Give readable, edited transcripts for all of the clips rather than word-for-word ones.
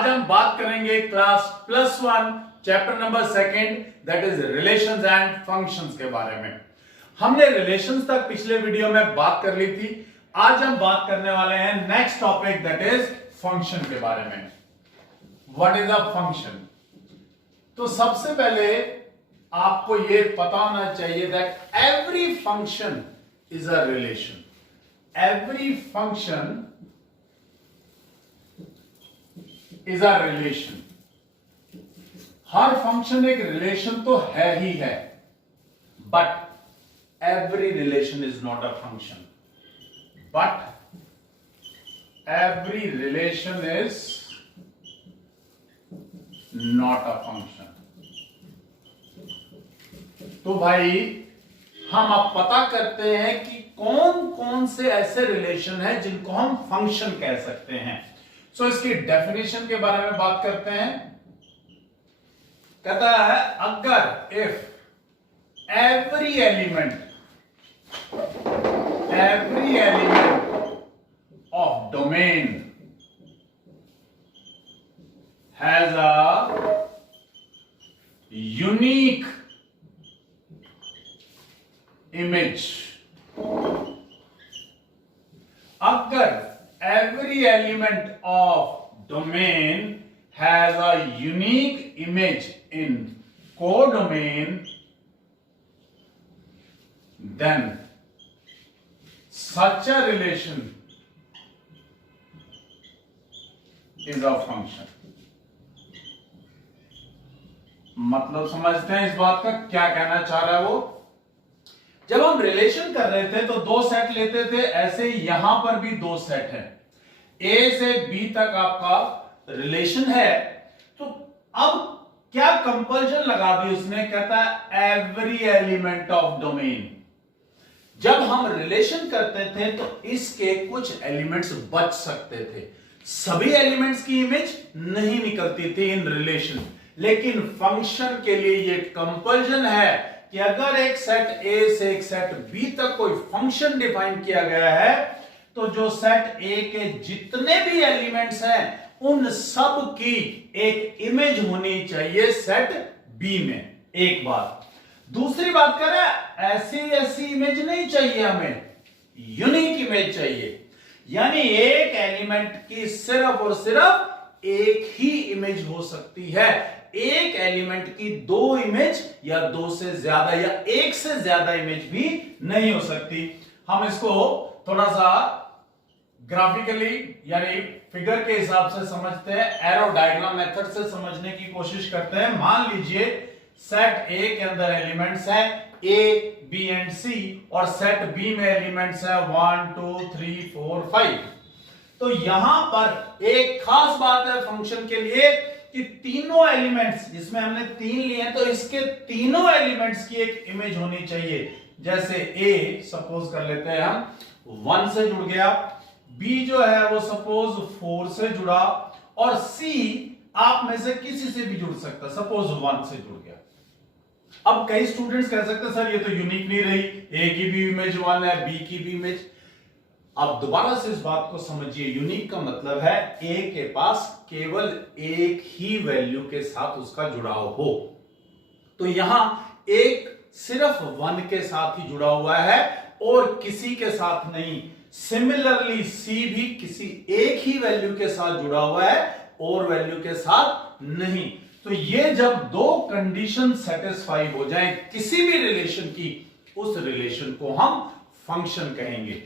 आज हम बात करेंगे class +1 chapter number 2 that is relations and functions के बारे में। हमने रिलेशंस तक पिछले वीडियो में बात कर ली थी। आज हम बात करने वाले हैं next topic that is function के बारे में। What is a function? तो सबसे पहले आपको यह पता होना चाहिए that every function is a relation. Every function is a relation. Her function एक रिलेशन तो है ही है, but every relation is not a function. But every relation is not a function. तो भाई हम अब पता करते हैं कि कौन कौन से ऐसे रिलेशन हैं जिनको हम फंक्शन कह सकते हैं। सो इसकी डेफिनेशन के बारे में बात करते हैं। कहता है अगर if every element of domain has a unique image, अगर every element of domain has a unique image in codomain, then such a relation is a function। मतलब समझते हैं इस बात का क्या कहना चाह रहा है वो। जब हम रिलेशन कर रहे थे तो दो सेट लेते थे, ऐसे ही यहां पर भी दो सेट है। ए से बी तक आपका रिलेशन है, तो अब क्या कंपल्शन लगा दी उसने? कहता है एवरी एलिमेंट ऑफ डोमेन। जब हम रिलेशन करते थे तो इसके कुछ एलिमेंट्स बच सकते थे, सभी एलिमेंट्स की इमेज नहीं निकलती थी इन रिलेशन। लेकिन फंक्शन के लिए ये कंपल्शन है कि अगर एक सेट ए से एक सेट बी तक कोई फंक्शन डिफाइन किया गया है, तो जो सेट ए के जितने भी एलिमेंट्स हैं उन सब की एक इमेज होनी चाहिए सेट बी में। एक बात। दूसरी बात कर रहा है ऐसी इमेज नहीं चाहिए, हमें यूनिक इमेज चाहिए। यानी एक एलिमेंट की सिर्फ और सिर्फ एक ही इमेज हो सकती है। एक एलिमेंट की दो इमेज या दो से ज्यादा या एक से ज्यादा इमेज भी नहीं हो सकती। हम इसको थोड़ा सा ग्राफिकली यानी फिगर के हिसाब से समझते हैं, एरो डायग्राम मेथड से समझने की कोशिश करते हैं। मान लीजिए सेट ए के अंदर एलिमेंट्स हैं ए बी एंड सी, और सेट बी में एलिमेंट्स हैं 1 2 3 4 5। तो यहां पर एक खास बात है फंक्शन के लिए कि तीनों एलिमेंट्स, जिसमें हमने तीन लिए हैं, तो इसके तीनों एलिमेंट्स की एक इमेज होनी चाहिए। जैसे ए सपोज कर लेते हैं हम 1 से जुड़ गया, बी जो है वो सपोज 4 से जुड़ा, और सी आप में से किसी से भी जुड़ सकता है, सपोज 1 से जुड़ गया। अब कई स्टूडेंट्स कह सकते हैं सर ये तो यूनिक नहीं रही, ए की भी इमेज 1 है, बी की भी इमेज। अब दोबारा से इस बात को समझिए, यूनिक का मतलब है ए के पास केवल एक ही वैल्यू के साथ उसका जुड़ाव हो। तो यहां एक सिर्फ 1 के साथ ही जुड़ा हुआ है और किसी के साथ नहीं। सिमिलरली सी भी किसी एक ही वैल्यू के साथ जुड़ा हुआ है और वैल्यू के साथ नहीं। तो ये जब दो कंडीशन सेटिस्फाई हो जाए किसी भी रिलेशन की, उस रिलेशन को हम फंक्शन कहेंगे।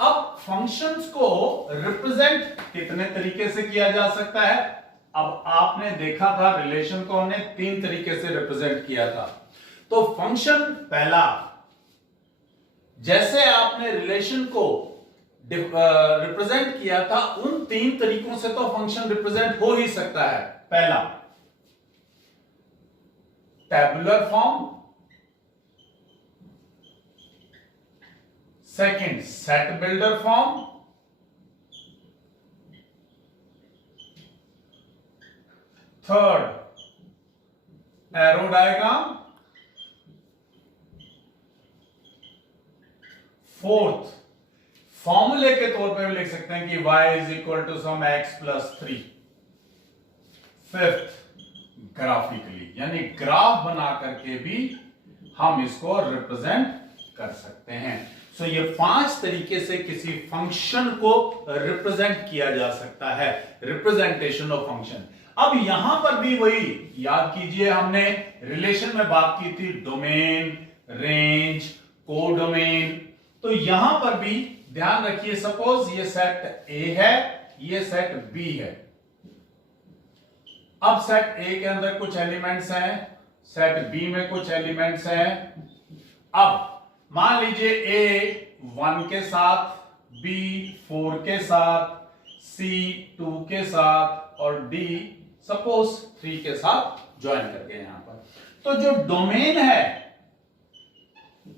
अब फंक्शंस को रिप्रेजेंट कितने तरीके से किया जा सकता है? अब आपने देखा था रिलेशन को हमने 3 तरीके से रिप्रेजेंट किया था। तो फंक्शन पहला, जैसे आपने रिलेशन को रिप्रेजेंट किया था उन 3 तरीकों से तो फंक्शन रिप्रेजेंट हो ही सकता है। पहला tabular form, second set builder form, third arrow diagram, fourth फॉर्मूले के तौर पे भी लिख सकते हैं कि y is equal to some x plus 3। Fifth, graphically, यानी ग्राफ बना करके भी हम इसको रिप्रेजेंट कर सकते हैं। सो ये 5 तरीके से किसी फंक्शन को रिप्रेजेंट किया जा सकता है, रिप्रेजेंटेशन ऑफ फंक्शन। अब यहां पर भी वही याद कीजिए, हमने रिलेशन में बात की थी डोमेन, रेंज, कोडोमेन। तो यहां पर भी ध्यान रखिए, सपोज ये सेट ए है, ये सेट बी है। अब सेट ए के अंदर कुछ एलिमेंट्स हैं, सेट बी में कुछ एलिमेंट्स हैं। अब मान लीजिए ए 1 के साथ, बी 4 के साथ, सी 2 के साथ और डी सपोज 3 के साथ ज्वाइन करके यहां पर। तो जो डोमेन है,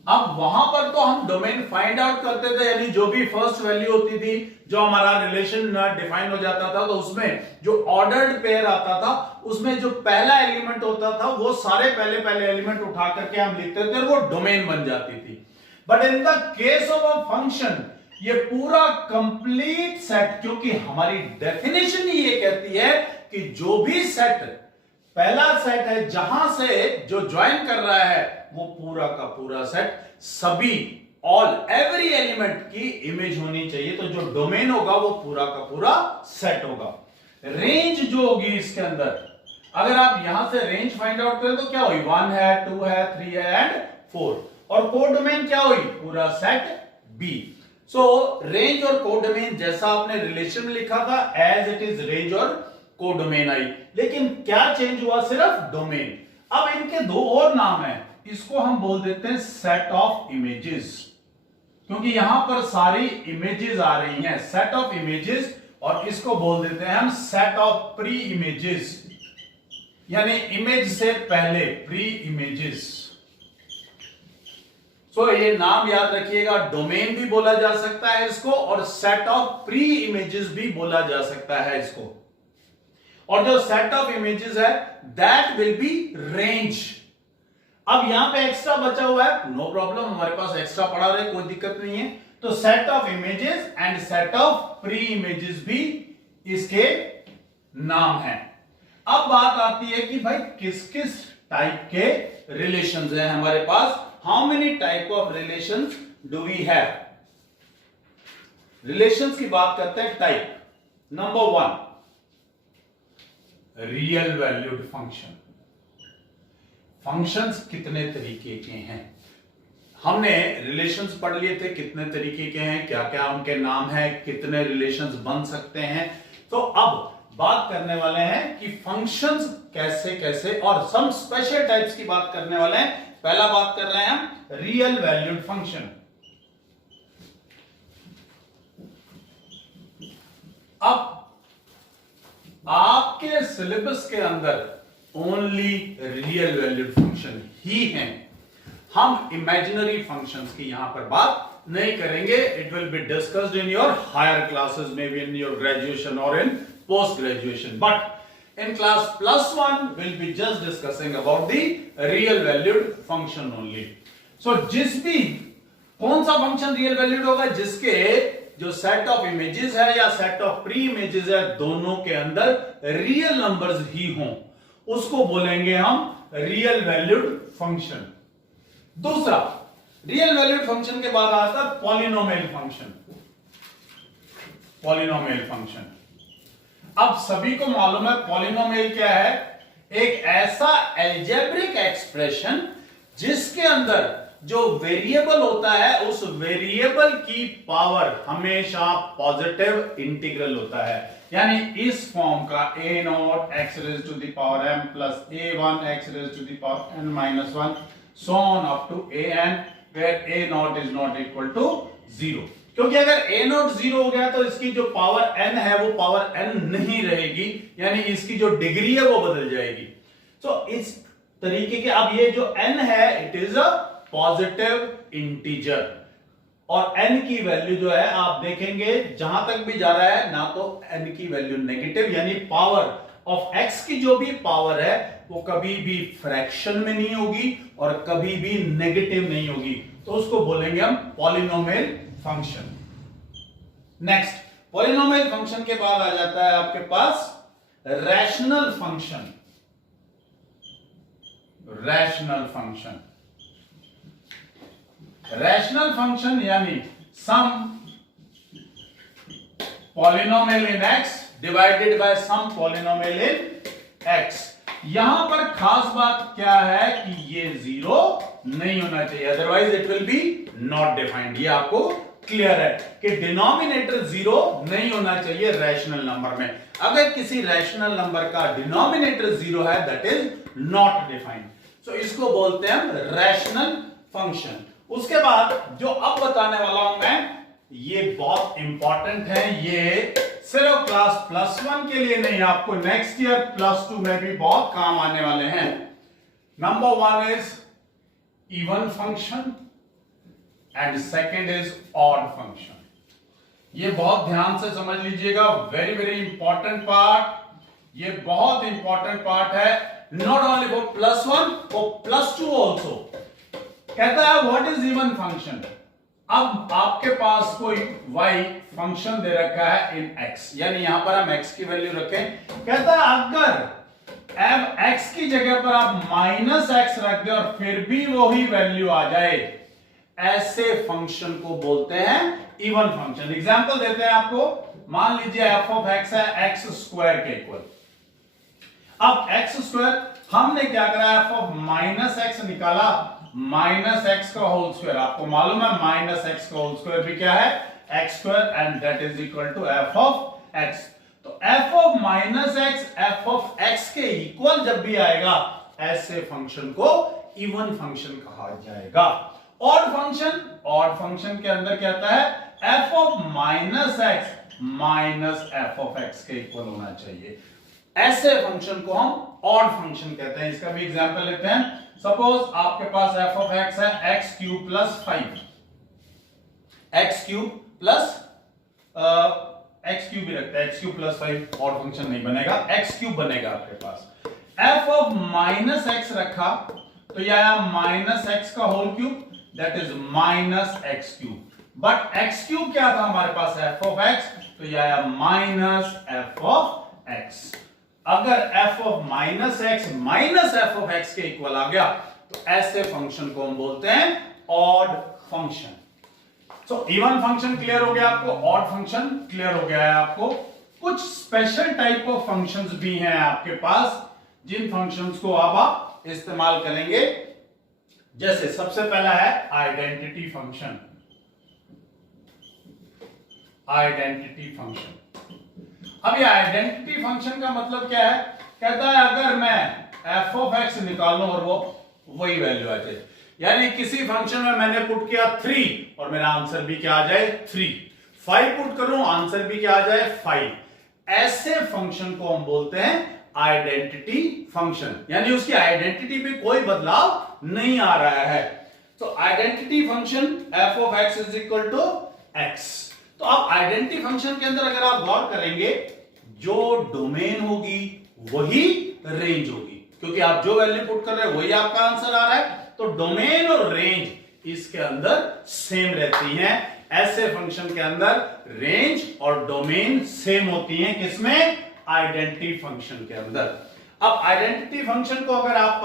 अब वहां पर तो हम डोमेन फाइंड आउट करते थे, यानी जो भी फर्स्ट वैल्यू होती थी, जो हमारा रिलेशन डिफाइन हो जाता था, तो उसमें जो ऑर्डर्ड पेयर आता था, उसमें जो पहला एलिमेंट होता था वो सारे पहले एलिमेंट उठा करके हम लिखते थे और वो डोमेन बन जाती थी। But in the case of a function ये पूरा कंप्लीट सेट, क्योंकि हमारी डेफिनेशन ही ये कहती है कि जो भी सेट पहला सेट है जहां से जो ज्वाइन कर रहा है वो पूरा का पूरा सेट सभी एवरी एलिमेंट की इमेज होनी चाहिए। तो जो डोमेन होगा वो पूरा का पूरा सेट होगा। रेंज जो होगी इसके अंदर, अगर आप यहां से रेंज फाइंड आउट करें तो क्या हुई, 1 है, 2 है, 3 है एंड 4। और कोडोमेन क्या हुई, पूरा सेट बी। सो रेंज और कोडोमेन जैसा आपने रिलेशन में लिखा था, एज इट इज रेंज और कोडोमेन आई, लेकिन क्या चेंज हुआ, सिर्फ डोमेन। अब इनके दो और नाम है, इसको हम बोल देते हैं सेट ऑफ इमेजेस, क्योंकि यहां पर सारी इमेजेस आ रही हैं, सेट ऑफ इमेजेस। और इसको बोल देते हैं हम सेट ऑफ प्री इमेजेस, यानी इमेज से पहले, प्री इमेजेस। सो ये नाम याद रखिएगा, डोमेन भी बोला जा सकता है इसको और सेट ऑफ प्री इमेजेस भी बोला जा सकता है इसको। और जो सेट ऑफ इमेजेस है दैट विल बी रेंज। अब यहां पे एक्स्ट्रा बचा हुआ है, नो प्रॉब्लम, हमारे पास एक्स्ट्रा पड़ा रहे, कोई दिक्कत नहीं है। तो set of images and set of pre images भी इसके नाम है। अब बात आती है कि भाई किस किस टाइप के रिलेशंस हैं हमारे पास, how many type of relations do we have. Relations की बात करते हैं, type number 1, real valued function. Functions कितने तरीके के हैं, हमने रिलेशंस पढ़ लिए थे, कितने तरीके के हैं, क्या क्या उनके नाम है, कितने रिलेशंस बन सकते हैं। तो अब बात करने वाले हैं कि फंक्शंस कैसे कैसे, और सम स्पेशल टाइप्स की बात करने वाले हैं। पहला बात कर रहे हैं हम रियल वैल्यूड फंक्शन। अब आपके सिलेबस के अंदर ओनली रियल वैल्यूड फंक्शन ही हैं, हम इमेजिनरी फंक्शंस की यहां पर बात नहीं करेंगे। It will be discussed in your higher classes, may be in your graduation और in post graduation, but in class +1 we'll be just discussing about the real valued function only. So जिस भी कौन सा फंक्शन रियल वैल्यूड होगा, जिसके जो set of images है या सेट ऑफ प्री इमेजेस है दोनों के अंदर रियल नंबर्स ही हों, उसको बोलेंगे हम रियल वैल्यूड फंक्शन। दूसरा, रियल वैल्यूड फंक्शन के बाद आता है पॉलिनोमियल फंक्शन। पॉलिनोमियल फंक्शन, अब सभी को मालूम है पॉलिनोमियल क्या है, एक ऐसा अलजेब्रिक एक्सप्रेशन जिसके अंदर जो वेरिएबल होता है उस वेरिएबल की पावर हमेशा पॉजिटिव इंटीग्रल होता है। यानी इस फॉर्म का a naught x raise to the power m plus a1 x raise to the power n minus 1 so on up to an, where a naught is not equal to 0। क्योंकि अगर a not 0 हो गया तो इसकी जो power n है वो power n नहीं रहेगी, यानी इसकी जो डिग्री है वो बदल जाएगी। तो इस तरीके के, अब ये जो n है it is a positive integer, और n की वैल्यू जो है आप देखेंगे जहां तक भी जा रहा है ना तो n की वैल्यू नेगेटिव, यानी पावर ऑफ x की जो भी पावर है वो कभी भी फ्रैक्शन में नहीं होगी और कभी भी नेगेटिव नहीं होगी, तो उसको बोलेंगे हम polynomial function. Next, polynomial function के बाद आ जाता है आपके पास rational function. Rational function, rational function यानी some polynomial in x divided by some polynomial in x। यहां पर खास बात क्या है कि ये जीरो नहीं होना चाहिए, otherwise it will B not defined. ये आपको क्लियर है कि डिनोमिनेटर जीरो नहीं होना चाहिए रैशनल नंबर में। अगर किसी रैशनल नंबर का डिनोमिनेटर जीरो है दैट इज नॉट डिफाइंड। सो इसको बोलते हैं रैशनल फंक्शन। उसके बाद जो अब बताने वाला हूं मैं, ये बहुत इंपॉर्टेंट है, ये सिर्फ क्लास +1 के लिए नहीं, आपको नेक्स्ट ईयर +2 में भी बहुत काम आने वाले हैं। Number 1 is even function and second is odd function. ये बहुत ध्यान से समझ लीजिएगा, वेरी वेरी इंपॉर्टेंट पार्ट। ये बहुत इंपॉर्टेंट पार्ट है, not only for +1 for +2 also. कहता है व्हाट इज इवन फंक्शन। अब आपके पास कोई y फंक्शन दे रखा है इन x, यानी यहां पर हम x की वैल्यू रखें। कहता है अगर अब x की जगह पर आप -x रख दे और फिर भी वही वैल्यू आ जाए, ऐसे फंक्शन को बोलते हैं इवन फंक्शन। एग्जांपल देते हैं आपको, मान लीजिए f ऑफ x है x² के इक्वल। अब x² हमने क्या करा, f ऑफ -x निकाला, -x का होल स्क्वायर। आपको मालूम है -x का होल स्क्वायर भी क्या है, x² and that is equal to f of x। तो f of -x f of x के इक्वल जब भी आएगा, ऐसे फंक्शन को इवन फंक्शन कहा जाएगा। ऑड फंक्शन, ऑड फंक्शन के अंदर क्या आता है, f of -x minus f of x के इक्वल होना चाहिए। ऐसे फंक्शन को हम ऑड फंक्शन कहते हैं। इसका भी एग्जांपल लेते हैं। सपोज आपके पास f ऑफ x है x³ + 5, x³ प्लस x³ भी रखता है, x³ + 5 ऑड फंक्शन नहीं बनेगा, x³ बनेगा आपके पास। f ऑफ -x रखा तो यह आया -x का whole cube, that is -x³। But x³ क्या था हमारे पास, f ऑफ x, तो यह आया -f ऑफ x। अगर f of -x minus f of x के इक्वल आ गया तो ऐसे फंक्शन को हम बोलते हैं odd function. So even function clear हो गया आपको, ऑड फंक्शन क्लियर हो गया है आपको। कुछ स्पेशल टाइप ऑफ फंक्शंस भी हैं आपके पास, जिन फंक्शंस को अब आप इस्तेमाल करेंगे। जैसे सबसे पहला है आइडेंटिटी फंक्शन। आइडेंटिटी फंक्शन, अब ये आइडेंटिटी फंक्शन का मतलब क्या है, कहता है अगर मैं f ऑफ x निकालूं और वो वही वैल्यू आ जाए, यानी किसी फंक्शन में मैंने पुट किया 3 और मेरा आंसर भी क्या आ जाए 3, 5 पुट करूं आंसर भी क्या आ जाए 5, ऐसे फंक्शन को हम बोलते हैं आइडेंटिटी फंक्शन, यानी उसकी आइडेंटिटी में कोई बदलाव नहीं आ रहा है। तो identity function f of x is equal to x। तो आप आइडेंटिटी फंक्शन के अंदर अगर आप गौर करेंगे, जो डोमेन होगी वही रेंज होगी, क्योंकि आप जो वैल्यू पुट कर रहे हैं वही आपका आंसर आ रहा है। तो डोमेन और रेंज इसके अंदर सेम रहती हैं। ऐसे फंक्शन के अंदर रेंज और डोमेन सेम होती हैं, किसमें, आइडेंटिटी फंक्शन के अंदर। अब आइडेंटिटी फंक्शन को अगर आप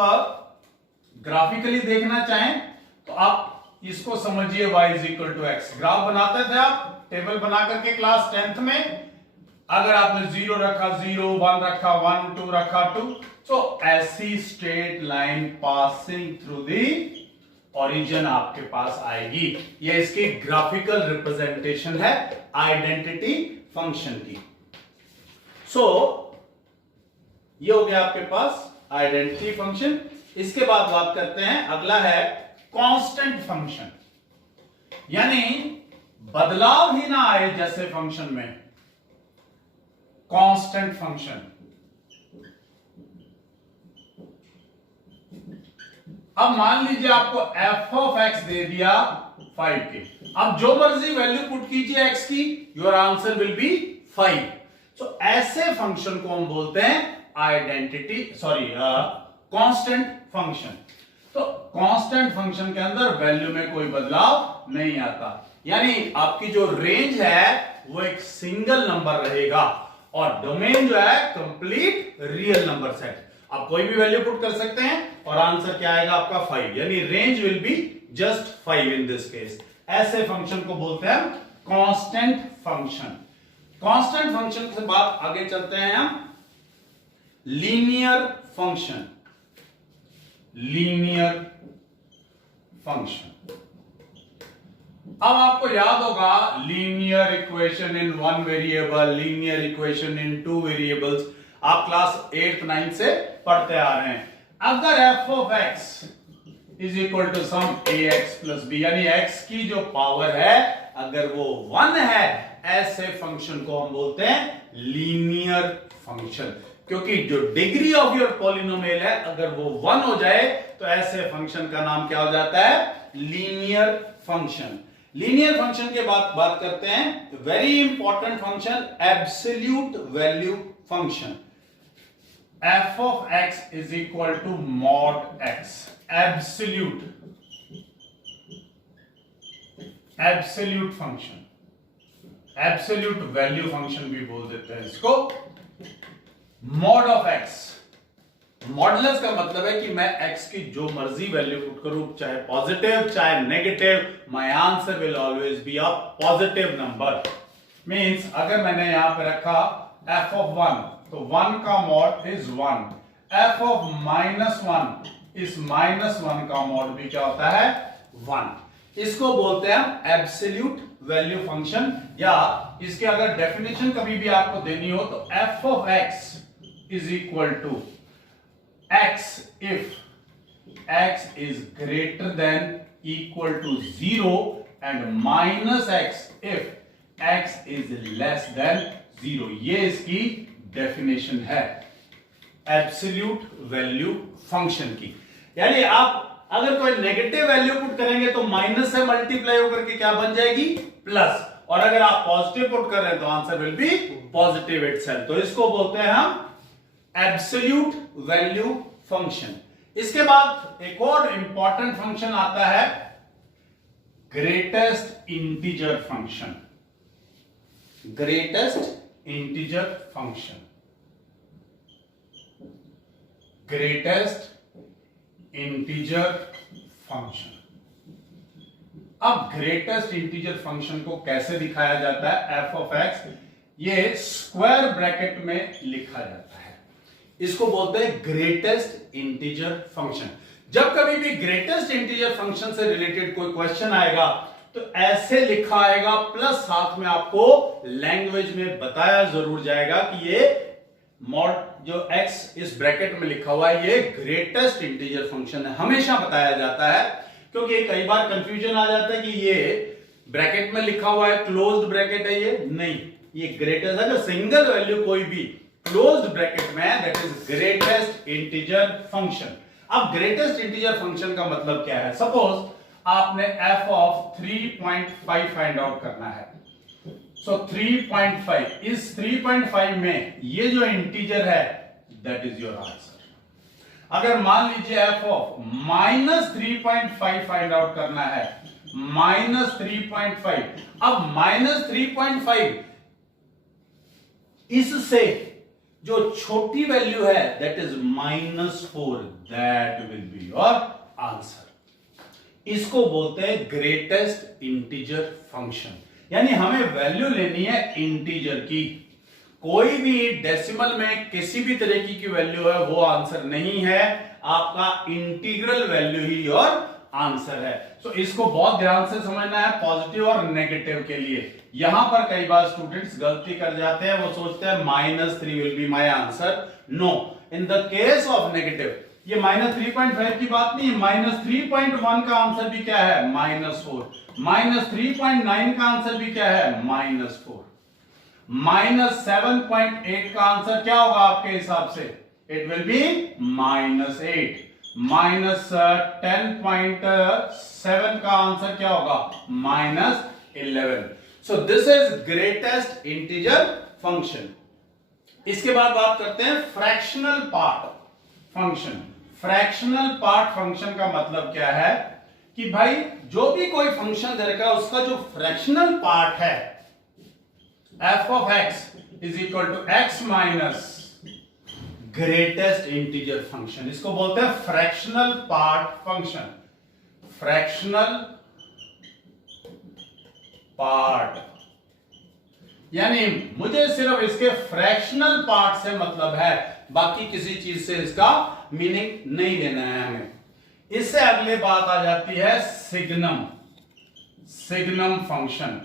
ग्राफिकली देखना चाहें तो आप इसको समझिए y is equal to x। Graph बनाते थे आप टेबल बना करके क्लास 10th में, अगर आपने 0 रखा 0, 1 रखा 1, 2 रखा 2, तो ऐसी straight line passing through the origin आपके पास आएगी। ये इसकी ग्राफिकल रिप्रेजेंटेशन है आइडेंटिटी फंक्शन की। सो ये हो गया आपके पास आइडेंटिटी फंक्शन। इसके बाद बात करते हैं, अगला है कांस्टेंट फंक्शन, यानी बदलाव ही ना आए जैसे फंक्शन में, कांस्टेंट फंक्शन। अब मान लीजिए आपको f ऑफ x दे दिया 5 के, अब जो मर्जी वैल्यू पुट कीजिए x की, योर आंसर विल बी 5। तो ऐसे फंक्शन को हम बोलते हैं आइडेंटिटी कांस्टेंट फंक्शन। तो कांस्टेंट फंक्शन के अंदर वैल्यू में कोई बदलाव नहीं आता, यानी आपकी जो रेंज है वो एक सिंगल नंबर रहेगा और डोमेन जो है कंप्लीट रियल नंबर सेट। आप कोई भी वैल्यू पुट कर सकते हैं और आंसर क्या आएगा आपका 5, यानी range will be just 5 in this case. ऐसे फंक्शन को बोलते हैं कांस्टेंट फंक्शन। कांस्टेंट फंक्शन से बात आगे चलते हैं हम लीनियर फंक्शन। लीनियर फंक्शन, अब आपको याद होगा linear equation in one variable, linear equation in two variables, आप क्लास 8th 9th से पढ़ते आ रहे हैं। अगर f of x is equal to some ax plus b, यानी x की जो पावर है अगर वो 1 है, ऐसे फंक्शन को हम बोलते हैं लीनियर फंक्शन, क्योंकि जो डिग्री ऑफ योर पॉलिनोमियल है अगर वो 1 हो जाए तो ऐसे फंक्शन का नाम क्या हो जाता है, लीनियर फंक्शन। लीनियर फंक्शन के बात करते हैं, very important function absolute value function. f of x is equal to mod x, absolute function, absolute value function भी बोल देते हैं इसको। मॉड ऑफ x, मॉडुलस का मतलब है कि मैं x की जो मर्जी वैल्यू पुट करूं, चाहे पॉजिटिव चाहे negative, my answer will always be a positive number. Means अगर मैंने यहां पे रखा f of 1 तो 1 का मॉड इज 1, f of -1 इस -1 का मॉड भी क्या होता है 1। इसको बोलते हैं एब्सोल्यूट वैल्यू फंक्शन, या इसके अगर डेफिनेशन कभी भी आपको देनी हो तो f of x is equal to x if x is greater than equal to 0 and minus x if x is less than 0। ये इसकी डेफिनेशन है एब्सोल्यूट वैल्यू फंक्शन की। यानी आप अगर कोई नेगेटिव वैल्यू पुट करेंगे तो माइनस से मल्टीप्लाई होकर के क्या बन जाएगी प्लस, और अगर आप पॉजिटिव पुट कर रहे हैं तो answer will be positive itself. तो इसको बोलते हैं हम एब्सोल्यूट वैल्यू फंक्शन। इसके बाद एक और इंपॉर्टेंट फंक्शन आता है greatest integer function. Greatest integer function, greatest integer function. अब ग्रेटेस्ट इंटीजर फंक्शन को कैसे दिखाया जाता है, f of x ये स्क्वायर ब्रैकेट में लिखा जाता है, इसको बोलते हैं ग्रेटेस्ट इंटीजर फंक्शन। जब कभी भी ग्रेटेस्ट इंटीजर फंक्शन से रिलेटेड कोई क्वेश्चन आएगा तो ऐसे लिखा आएगा, प्लस साथ में आपको लैंग्वेज में बताया जरूर जाएगा कि ये मॉड जो x इस ब्रैकेट में लिखा हुआ है ये ग्रेटेस्ट इंटीजर फंक्शन है, हमेशा बताया जाता है। क्योंकि कई बार कंफ्यूजन आ जाता है कि ये ब्रैकेट में लिखा हुआ है क्लोज्ड ब्रैकेट है, ये नहीं, ये ग्रेटेस्ट है। सिंगल वैल्यू कोई भी क्लोज्ड ब्रैकेट में that is greatest integer function. अब ग्रेटेस्ट इंटीजर फंक्शन का मतलब क्या है, सपोज आपने f of 3.5 फाइंड आउट करना है, सो 3.5, इस 3.5 में ये जो इंटीजर है दैट इज योर आंसर। अगर मान लीजिए f of -3.5 फाइंड आउट करना है, -3.5, अब -3.5 इससे जो छोटी वैल्यू है that is -4, that will be your answer. इसको बोलते हैं ग्रेटेस्ट इंटीजर फंक्शन, यानी हमें वैल्यू लेनी है इंटीजर की, कोई भी डेसिमल में किसी भी तरीके की वैल्यू है वो आंसर नहीं है, आपका इंटीग्रल वैल्यू ही और आंसर है। तो इसको बहुत ध्यान से समझना है पॉजिटिव और नेगेटिव के लिए। यहां पर कई बार स्टूडेंट्स गलती कर जाते हैं, वो सोचते हैं -3 will be my answer. No, in the case of negative ये -3.5 की बात नहीं है, -3.1 का आंसर भी क्या है -4, -3.9 का आंसर भी क्या है -4, -7.8 का आंसर क्या होगा आपके हिसाब से, इट विल बी -8, -10.7 का आंसर क्या होगा -11। So this is greatest integer function. इसके बाद बात करते हैं fractional part function. Fractional part function का मतलब क्या है कि भाई जो भी कोई फंक्शन दे रखा है उसका जो फ्रैक्शनल पार्ट है f of x is equal to x minus greatest integer function, इसको बोलते हैं fractional part function. Fractional part यानी मुझे सिर्फ इसके फ्रैक्शनल पार्ट से मतलब है, बाकी किसी चीज से इसका मीनिंग नहीं लेना है हमें। इससे अगले बात आ जाती है signum. Signum function,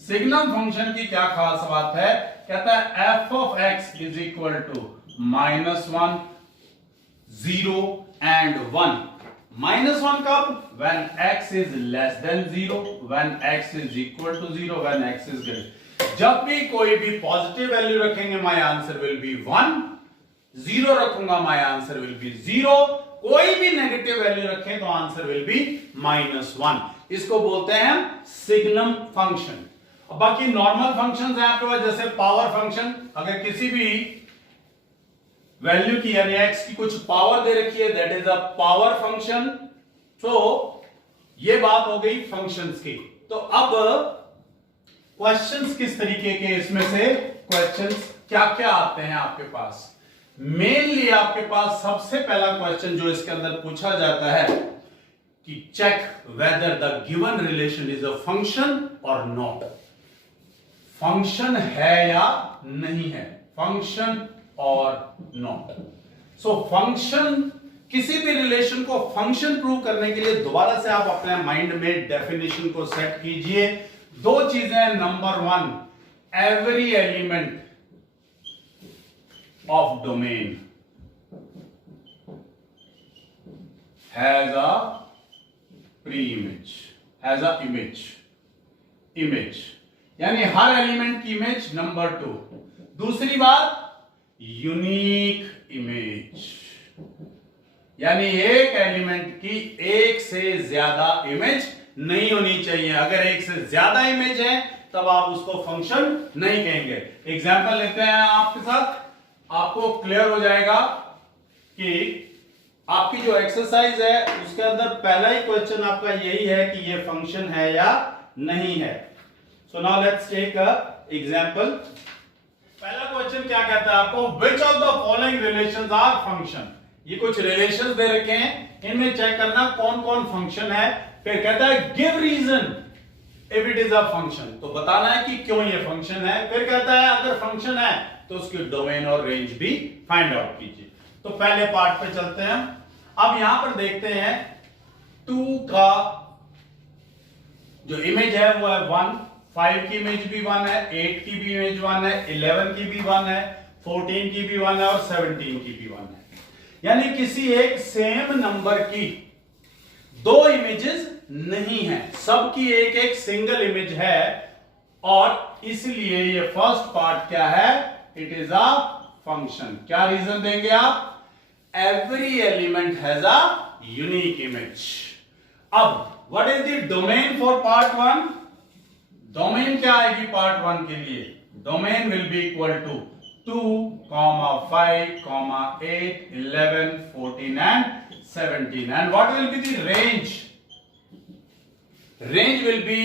signum function की क्या खास बात है, कहता है f of x is equal to -1 0 and 1। -1 कब? when x is less than 0, when x is equal to 0, when x is greater। जब भी कोई भी पॉजिटिव वैल्यू रखेंगे माय आंसर विल बी 1, 0 रखूंगा माय आंसर विल बी 0, कोई भी negative value रखें तो आंसर विल बी -1। इसको बोलते हैं सिग्नम फंक्शन। बाकी नॉर्मल फंक्शंस हैं आपके पास, जैसे पावर फंक्शन, अगर किसी भी वैल्यू की यानी x की कुछ पावर दे रखी है that is a power function. तो ये बात हो गई फंक्शंस की। तो अब क्वेश्चंस किस तरीके के, इसमें से क्वेश्चंस क्या क्या आते हैं आपके पास। मेनली आपके पास सबसे पहला क्वेश्चन जो इसके अंदर पूछा जाता है कि check whether the given relation is a function और नॉट। फंक्शन है या नहीं है, फंक्शन और नॉट। सो फंक्शन, किसी भी रिलेशन को फंक्शन प्रूव करने के लिए दोबारा से आप अपने माइंड में डेफिनेशन को सेट कीजिए। दो चीजें, number 1 every element of domain has a pre image, has a image यानी हर एलिमेंट की इमेज। नंबर 2, दूसरी बात यूनिक इमेज, यानी एक एलिमेंट की एक से ज्यादा इमेज नहीं होनी चाहिए। अगर एक से ज्यादा इमेज है तब आप उसको फंक्शन नहीं कहेंगे। एग्जांपल लेते हैं आपके साथ, आपको क्लियर हो जाएगा कि आपकी जो एक्सरसाइज है उसके अंदर पहला ही क्वेश्चन आपका यही है कि ये फंक्शन है या नहीं है। So now let's take a example. पहला क्वेश्चन क्या कहता है आपको, which of the following relations are function. ये कुछ रिलेशंस दे रखे हैं, इनमें चेक करना कौन कौन फंक्शन है। फिर कहता है give reason if it is a function, तो बताना है कि क्यों ये फंक्शन है। फिर कहता है अगर फंक्शन है तो उसकी डोमेन और रेंज भी फाइंड आउट कीजिए। तो पहले पार्ट पे चलते हैं। अब यहां पर देखते हैं 2 का जो इमेज है वो है 1, 5 की इमेज भी 1 है, 8 की भी इमेज 1 है, 11 की भी 1 है, 14 की भी 1 है और 17 की भी 1 है। यानी किसी एक सेम नंबर की 2 इमेजेस नहीं है, सबकी एक एक सिंगल इमेज है। और इसलिए ये फर्स्ट पार्ट क्या है, इट इज अ फंक्शन। क्या रीजन देंगे आप, every element has a unique image. अब what is the domain for part 1, domain क्या आएगी पार्ट 1 के लिए, domain will be equal to 2, 5, 8, 11, 14 and 17 and what will be the range, range will be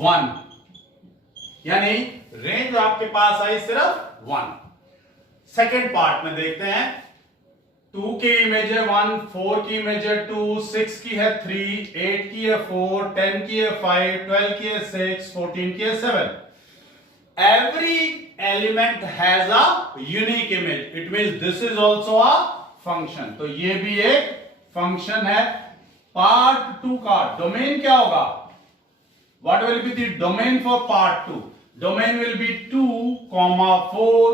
1, यानी range आपके पास आई सिर्फ 1। सेकेंड पार्ट में देखते हैं, 2 की इमेज है 1, 4 की इमेज है 2, 6 की है 3, 8 की है 4, 10 की है 5, 12 की है 6, 14 की है 7। Every element has a unique image. It means this is also a function. तो ये भी एक फंक्शन है। पार्ट 2 का डोमेन क्या होगा, what will be the domain for part 2? Domain will be 2, 4,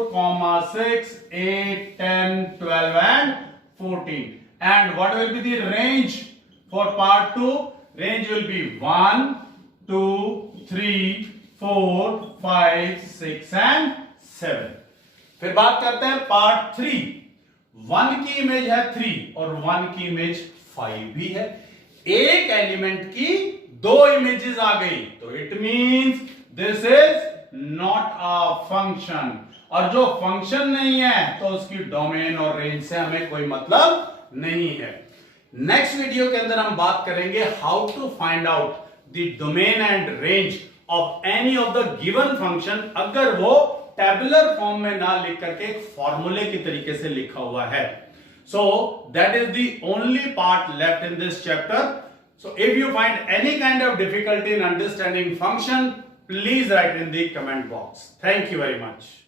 6, 8, 10, 12 and 14. And what will be the range for part 2? Range will be 1, 2, 3, 4, 5, 6 and 7. फिर बात करते हैं पार्ट 3। 1 की इमेज है 3 और 1 की इमेज 5 भी है। एक एलिमेंट की 2 इमेजेस आ गई, तो it means this is not a function. और जो फंक्शन नहीं है तो उसकी डोमेन और रेंज से हमें कोई मतलब नहीं है। नेक्स्ट वीडियो के अंदर हम बात करेंगे how to find out the domain and range of any of the given function, अगर वो टेबुलर फॉर्म में ना लिख करके एक फॉर्मूले की तरीके से लिखा हुआ है। So that is the only part left in this chapter. So if you find any kind of difficulty in understanding function, please write in the comment box. Thank you very much.